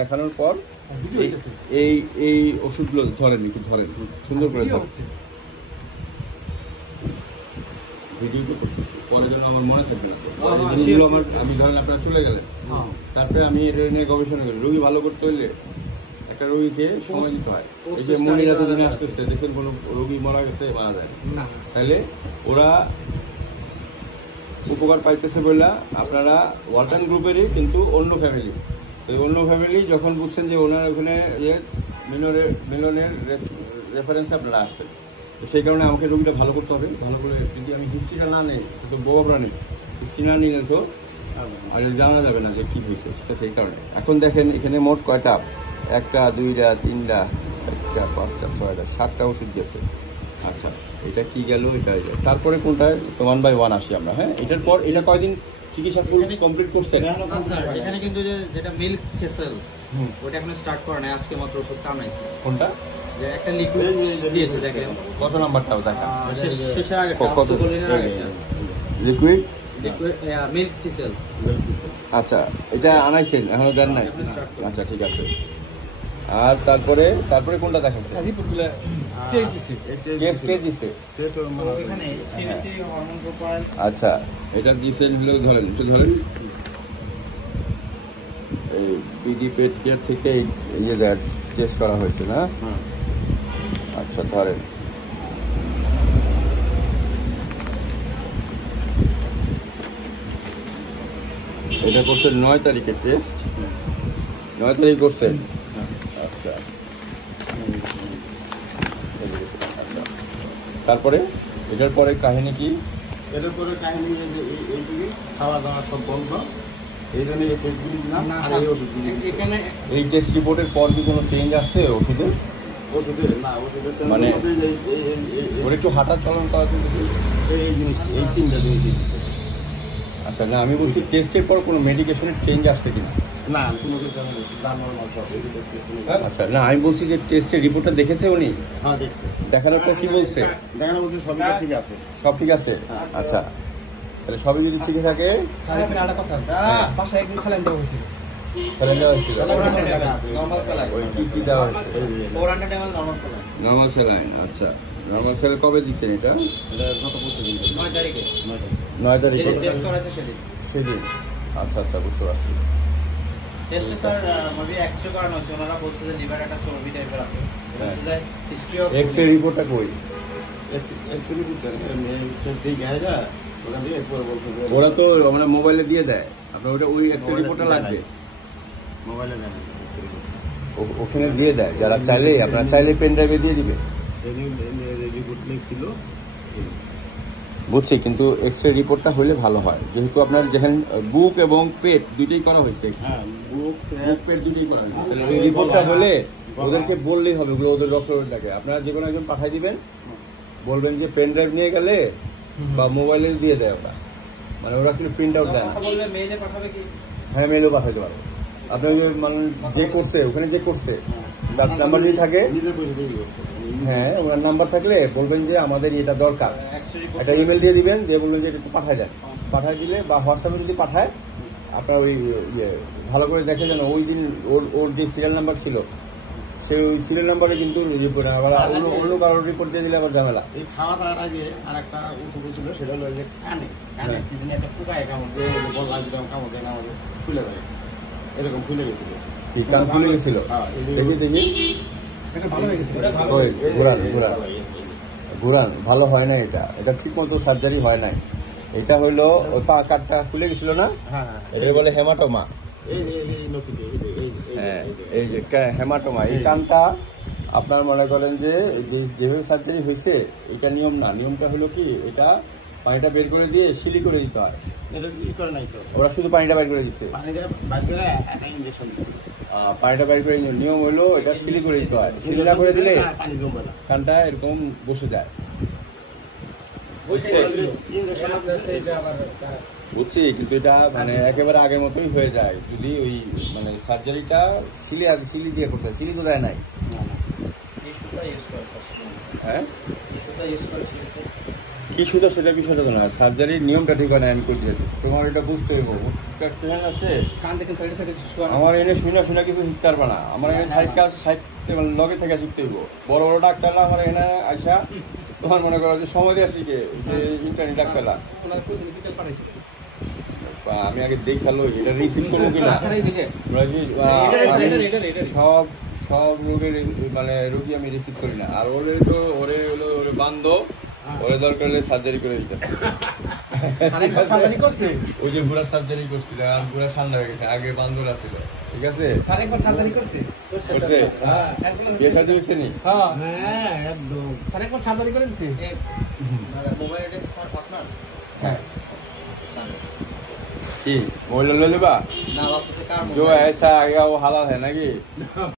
দেখানোর পর এই এই ওষুধগুলো ধরেন একটু ধরেন সুন্দর করে ধরেন ভিডিও তো করতেছি পরে জন্য আমার মনে থাকবে না জিনিসগুলো আমার আমি ধরেন আপনারা চলে গেলেন তারপরে আমি এটা নিয়ে গবেষণা করি রোগী ভালো করতে হইলে একটা রোগীকে সময় দিতে হয় এই যে মনিরা তো দিনে আসতেছে দেখেন কোনো রোগী মারা গেছে মারা যায় না তাহলে ওরা উপকার পাইতেছে বলে আপনারা ওয়ালটন গ্রুপেরই কিন্তু অন্য ফ্যামিলি তো অন্য ফ্যামিলি যখন বুঝছেন যে ওনার ওখানে মিলনের রেফারেন্সে আপনারা আসছেন তো সেই কারণে আমাকে রোগীটা ভালো করতে হবে ভালো করে যদি আমি হিস্ট্রিটা না নেই তো বোবাবরা নেই হিস্ট্রি না নিলে তো আর জানা যাবে না যে কী হয়েছে সেটা সেই কারণে এখন দেখেন এখানে মোট কয়টা একটা দুইটা তিনটা চারটা পাঁচটা ছয়টা সাতটা ওষুধ গেছে আচ্ছা এটা কি গেল এটা তারপরে কোনটায় তো 1 by 1 আসি আমরা হ্যাঁ এটার পর এটা কয়দিন চিকিৎসা পুরোপুরি কমপ্লিট করছে এখানে কিন্তু যেটা মিল্ক চেসেল ওটা এখনো স্টার্ট করে নাই আজকে মাত্র ওষুধ কামাইছে কোনটা যে একটা লিকুইড দিয়েছে দেখেন কত নাম্বারটাও দেখা শেষের আগে কত লিকুইড মিল্ক চেসেল আচ্ছা এটা আনাইছেন এখনো দেন নাই আচ্ছা ঠিক আছে আর তারপরে কোনটা দেখাচ্ছে রিপোর্টগুলো আচ্ছা এটা দিয়েছেন ধরেন একটু ধরেন এই বিডি পেট কেয়ার থেকে ইয়ে টেস্ট করা হয়েছে না আচ্ছা ধরেন এটা করছেন 9 তারিখের টেস্ট 9 তারিখ করছেন আচ্ছা তারপরে এটার পরে কাহিনী কি এটার পরে কাহিনী এইটুকু খাওয়া দাওয়া সব বন্ধ এই জন্য এই টেস্টগুলি দিলাম আর এই ওষুধগুলি এই টেস্ট রিপোর্টের পর কি কোনো চেঞ্জ আসছে ওষুধের না ওষুধের মানে ওর একটু হাঁটা চলন করা এই জিনিস এই তিনটা জিনিসই আচ্ছা না আমি বলছি টেস্টের পর কোনো মেডিকেশনের চেঞ্জ আসছে কিনা না কোনো কিছু আচ্ছা না আমি বলছি যে টেস্টের রিপোর্টটা দেখেছে উনি হ্যাঁ দেখছে দেখানোর পর কি বলছে দেখানো বলছে সবই ঠিক আছে সব ঠিক আছে আচ্ছা তাহলে সবই যদি ঠিক থাকে বাসায় একদিন স্যালাইন দেওয়া হয়েছিল নর্মাল স্যালাইন আচ্ছা নর্মাল স্যালাইন কবে দিচ্ছেন এটা গত 9 তারিখে 9 তারিখে টেস্ট করেছে সেদিন আচ্ছা আচ্ছা বুঝতে পারছি টেস্টে স্যার আমি এক্সরে করানো হয়েছে ওনারা বলছে যে লিভার একটা চর্বি টাইপের আছে বলছে যে হিস্ট্রি অফ এক্সরে রিপোর্টটা কই এক্সরে রিপোর্টটা এই গায়রা ওখান থেকে পরে বলছে ওরা তো মানে মোবাইলে দিয়ে দেয় আপনার ওটা ওই এক্সরে রিপোর্টটা লাগবে মোবাইলে দেন ওখানে দিয়ে দেয় যারা চাইলে আপনারা চাইলে পেন ড্রাইভে দিয়ে দিবে রিপোর্ট লিখছিল বুঝছি কিন্তু এক্সরে রিপোর্টটা হলে ভালো হয় যেহেতু আপনার যেখানে বুক এবং পেট দুটোই করা হয়েছে হ্যাঁ বুক পেট দুটোই করা হয়েছে তাহলে ওই রিপোর্টটা হলে ওদেরকে বললেই হবে ওদের ডক্টরটাকে আপনারা যে কোনো একজন পাঠাই দিবেন বলবেন যে পেন ড্রাইভ নিয়ে গেলে বা মোবাইলে দিয়ে দেয় ওরা মানে ওরা কিন্তু প্রিন্ট আউট দেয় হ্যাঁ মেলও পাঠাতে পারো আপনার মানে যে করছে ওখানে যে করছে তার নাম্বার যদি থাকে হ্যাঁ ওনার নাম্বার থাকলে বলবেন যে আমাদের এটা দরকার একটা ইমেল দিয়ে দিবেন দিয়ে বলবেন যে একটু পাঠায় দেন পাঠায় দিলে বা হোয়াটসঅ্যাপে যদি পাঠায় আপনার ওই ইয়ে ভালো করে দেখে যেন ওই দিন ওর যে সিরিয়াল নাম্বার ছিল সেই ওই সিরিয়াল নাম্বারে কিন্তু রিপোর্ট আবার অন্য কারোর রিপোর্ট দিয়ে দিলে আবার ঝামেলা এই খাওয়া দাওয়ার আগে আর একটা ওষুধ ছিল সেটা হলো যে কানে কি জানি একটা পোকায় কামড় দিয়ে বললাম যেরকম কামড় দেয় আমাদের খুলে দেয় এরকম খুলে গেছিল কান খুলে গেছিল দেখি ঘুরান ভালো হয় না এটা ঠিক মতো সার্জারি হয় নাই এটা হইলো ওই পা কাটটা খুলে গেছিল না এটা বলে হেমাটোমা হ্যাঁ এই যে হেমাটোমা এই কানটা আপনার মনে করেন যে যেভাবে সার্জারি হয়েছে এটা নিয়ম না নিয়মটা হলো কি এটা পানিটা বের করে দিয়ে সিলি করে দিতে হয় ওরা শুধু পানিটা বের করে দিচ্ছে পানিটা বের করে নিয়ম হলো এটা সিলি করে দিতে হয় সিলি না করে দিলে কানটা এরকম বসে যায় বুঝছি কিন্তু এটা মানে একেবারে আগের মতোই হয়ে যায় যদি ওই মানে সার্জারিটা সিলি দিয়ে করতে হয় সিলি তো দেয় নাই হ্যাঁ কি শুধু সেটা বিষয়টা তো না, সার্জারির নিয়মটা ঠিক হয় আমি করতে চাই, তোমার এটা বুঝতে হইব। আছে কান দেখেন সাইডে সাইডে আমার এনে শুনে কিছু শিখতে পারবে না, আমার এনে লগে থেকে শিখতে হইব। বড় বড় ডাক্তাররা আমার এনে আইসা তোমার মনে করো যে সময় দিয়ে শিখে যে ইন্টারনেট ডাক্তাররা, আমি আগে দেখালো এটা রিসিভ করবো কিনা। সব রোগের মানে রোগী আমি রিসিভ করি না, আর ওরে তো ওরে হলো ওরে বান্ধব, ওরে দরকার হলে সার্জারি করে দিতে। ওই যে বুড়া সার্জারি করছিল, আর বুড়া ঠান্ডা হয়ে গেছে, আগে বান্ধব আসছিল, ঠিক আছে করছে। বিয়ে শাদী হচ্ছে নি? মোবাইল এটা স্যার আপনার? হ্যাঁ। কি মোবাইল ले लेबा না, ভাবতেছে কার जो মোবাইল? ऐसा आ गया वो हालात है ना कि